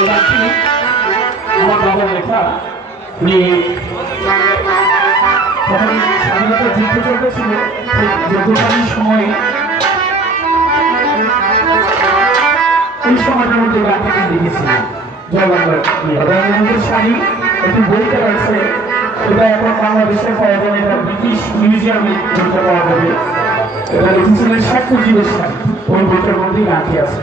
এই গানটি আমার বাবার লেখা। উনি তখন স্বাধীনতা যুদ্ধ চলতেছিল, সেই যুদ্ধকালীন সময়ে এই সময়টার মধ্যে গানটা লিখেছিলেন। জয়বাংলার শাড়ি একটি বইতে রয়েছে, এটা এখন বাংলাদেশে পাওয়া যাবে, এটা ব্রিটিশ মিউজিয়ামে বইটা পাওয়া যাবে। এটা লিখেছিলেন শেখ মুজিবের শাড়ি, ওই বইটার মধ্যেই গানটি আছে।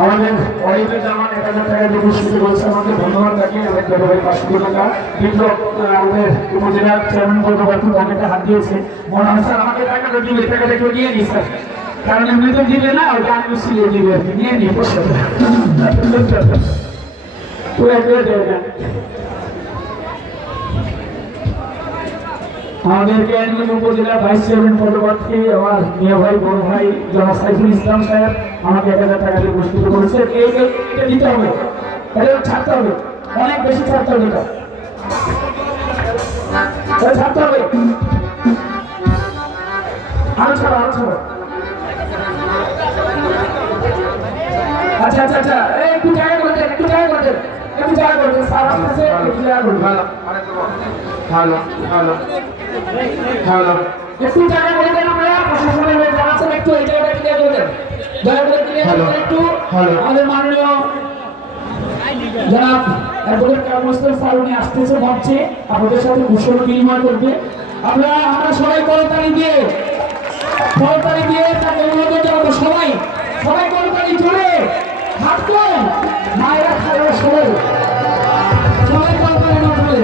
আমাদের অলিভের জামান 1000 টাকা দিয়ে পুরস্কৃত করেছে আমাকে, ধন্যবাদ তাকে। অনেক ব্যবহারে 500 টাকা বিপ্লব আমাদের উপজেলার চেয়ারম্যান পদপ্রার্থী অনেকটা হাত দিয়েছে। মনে হয় স্যার আমাকে টাকাটা দিবে, টাকাটা কেউ দিয়ে নি স্যার, কারণ এমনি তো দিবে না, ওইটা আমি সিলিয়ে দিবে আর কি, নিয়ে নিয়ে বসে আমাদের কেরানীগঞ্জ উপজেলা ভাইস চেয়ারম্যান পদপ্রার্থী আমার মেয়ে ভাই বড় ভাই জনাব সাইফুল ইসলাম সাহেব আমাকে 1000 টাকা দিয়ে পুরস্কৃত করেছে। এটা দিতে হবে, এটা ছাড়তে হবে, অনেক বেশি ছাড়তে হবে, এটা ছাড়তে হবে, আরো ছাড়ো, আরো ছাড়ো। আচ্ছা আচ্ছা আচ্ছা, একটু জায়গা করে দেন, একটু জায়গা করে দেন, একটু জায়গা করে দেন, স্যার আসতেছে, একটু জায়গা করে দেন। ভালো ভালো ভালো, একটু জায়গা করে দেন, আমরা প্রশাসনের হয়ে জানাচ্ছেন, একটু এই জায়গাটা ক্লিয়ার করে দেন, দয়া করে ক্লিয়ার করে দেন একটু। আমাদের মাননীয় জনাব অ্যাডভোকেট কামরুল ফারুনি আসতেছে ভাবছে আপনাদের সাথে কুশল বিনিময় করবে। আমরা সবাই করতালি দিয়ে তাকে অনুরোধ জানাবো, সবাই সবাই করতালি জোরে হাত তোল, মায়েরা খাবে সবাই, সবাই করতালি না বলে,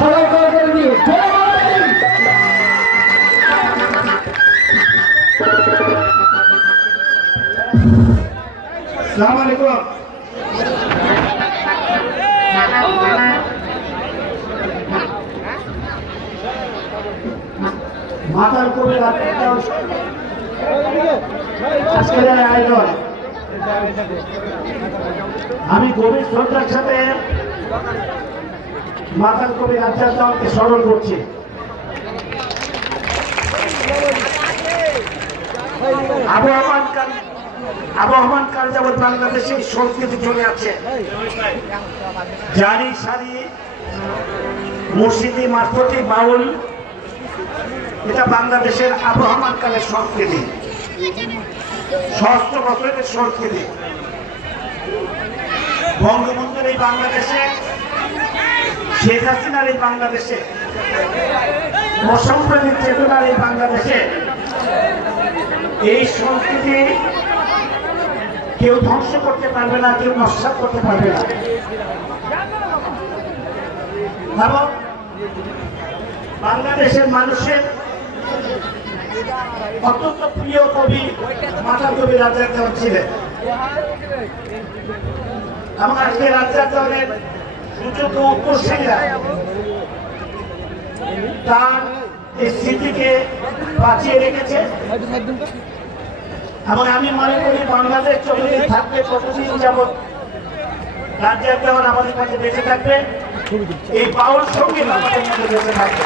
সবাই করতালি দিয়ে জোরে করতালি। আসসালামু আলাইকুম। মাতার কবির আজকের আয়োজন আমি গভীর শ্রদ্ধার সাথে মাতার কবির আচার্যকে স্মরণ করছি। আবহমান কাল যাবৎ বাংলাদেশে সংস্কৃতি চলে আছে, জারি সারি মুর্শিদি মারফতি বাউল, এটা বাংলাদেশের আবহমান কালের সংস্কৃতি, সহস্র বছরের সংস্কৃতি। বঙ্গবন্ধুর এই বাংলাদেশে, শেখ হাসিনার এই বাংলাদেশে, অসম্প্রদায়িক চেতনার এই বাংলাদেশে এই সংস্কৃতি কেউ ধ্বংস করতে পারবে না, কেউ নস্যাৎ করতে পারবে না। এবং বাংলাদেশের মানুষের অত্যন্ত প্রিয় কবি মাতার কবি রাজ্জাক দেওয়ান ছিলেন, এবং আজকে রাজ্জাক দেওয়ানের সুযোগ্য উত্তরসূরিরা তার এই স্মৃতিকে বাঁচিয়ে রেখেছে। এবং আমি মনে করি বাংলাদেশ যতদিন থাকবে ততদিন যাবৎ রাজ্জাক দেওয়ান আমাদের কাছে বেঁচে থাকবে, এই বাউল সঙ্গীত আমাদের মধ্যে বেঁচে থাকবে।